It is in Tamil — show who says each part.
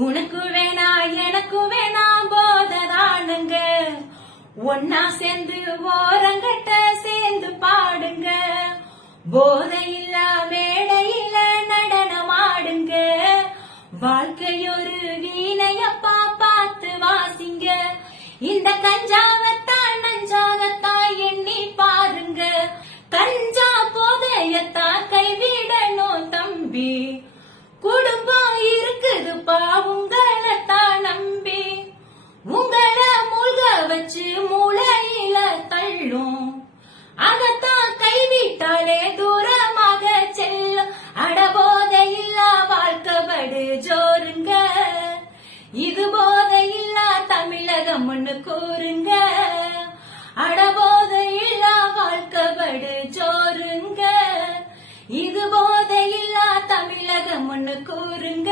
Speaker 1: உனக்கு வேணா எனக்கு வேணா போததானுங்க. ஒன்னா சேர்ந்து ஓரங்கட்ட சேர்ந்து பாடுங்க. போதையிலா வேலையில் நடனம் ஆடுங்க வாழ்க்கையொரு வீணையப்பா பார்த்து வாசிங்க. இந்த கஞ்சாவத்தான் நஞ்சாகத்தான் எண்ணி பாருங்க கஞ்சா போதையத்தான் கைவிடணும் தம்பி. குடும்பம் இருக்குதுப்பா வாழ்க்கைப்படு ஜோருங்க. இது போதையில்லா தமிழகம் ஒண்ணு கூறுங்க. அடபோதையில்லா வாழ்க்கைப்படு ஜோருங்க. இது போதையில்லா தமிழகம் ஒண்ணு கூறுங்க.